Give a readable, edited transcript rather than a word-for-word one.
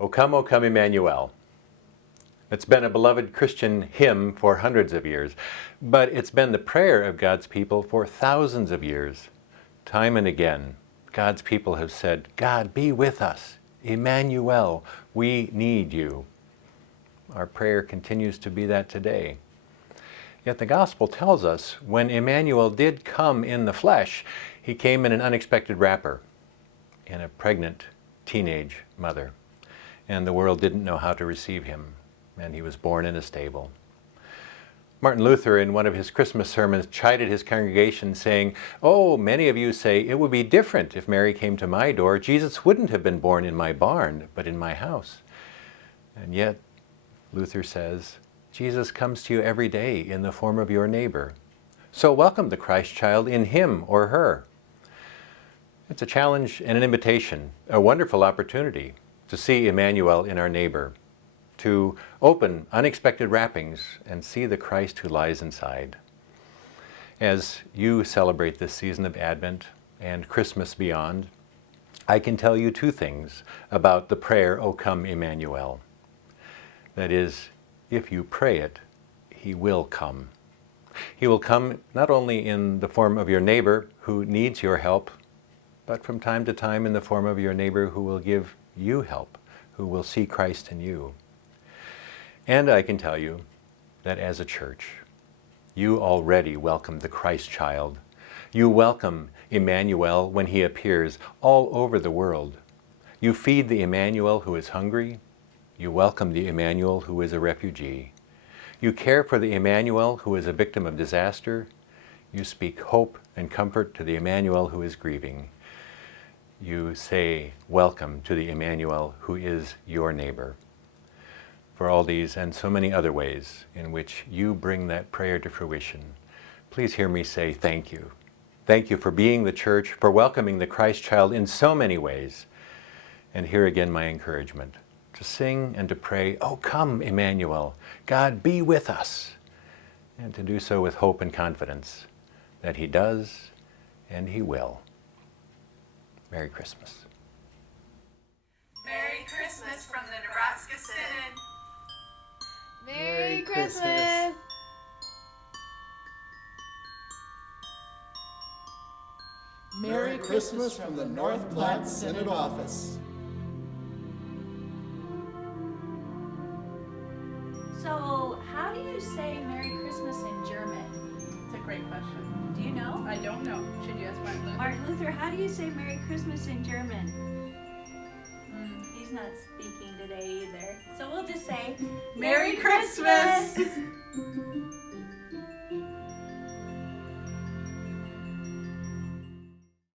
O come, Emmanuel. It's been a beloved Christian hymn for hundreds of years, but it's been the prayer of God's people for thousands of years. Time and again, God's people have said, God, be with us. Emmanuel, we need you. Our prayer continues to be that today. Yet the gospel tells us when Emmanuel did come in the flesh, he came in an unexpected wrapper, in a pregnant teenage mother. And the world didn't know how to receive him, and he was born in a stable. Martin Luther, in one of his Christmas sermons, chided his congregation, saying, "Oh, many of you say, it would be different if Mary came to my door. Jesus wouldn't have been born in my barn, but in my house." And yet, Luther says, Jesus comes to you every day in the form of your neighbor. So welcome the Christ child in him or her. It's a challenge and an invitation, a wonderful opportunity to see Emmanuel in our neighbor, to open unexpected wrappings and see the Christ who lies inside. As you celebrate this season of Advent and Christmas beyond, I can tell you two things about the prayer, O come, Emmanuel. That is, if you pray it, he will come. He will come not only in the form of your neighbor who needs your help, but from time to time in the form of your neighbor who will give you help, who will see Christ in you. And I can tell you that as a church, you already welcome the Christ child. You welcome Emmanuel when he appears all over the world. You feed the Emmanuel who is hungry. You welcome the Emmanuel who is a refugee. You care for the Emmanuel who is a victim of disaster. You speak hope and comfort to the Emmanuel who is grieving. You say welcome to the Emmanuel who is your neighbor. For all these and so many other ways in which you bring that prayer to fruition, please hear me say thank you. Thank you for being the church, for welcoming the Christ child in so many ways. And here again my encouragement, to sing and to pray, "Oh come, Emmanuel, God be with us," and to do so with hope and confidence that he does and he will. Merry Christmas. Merry Christmas from the Nebraska Synod. Merry Christmas. Merry Christmas from the North Platte Synod Office. So, how do you say Merry Christmas in German? It's a great question. Do you know? I don't know. Should you ask Martin Luther? Martin Luther, how do you say Merry Christmas in German? He's not speaking today either. So we'll just say Merry Christmas!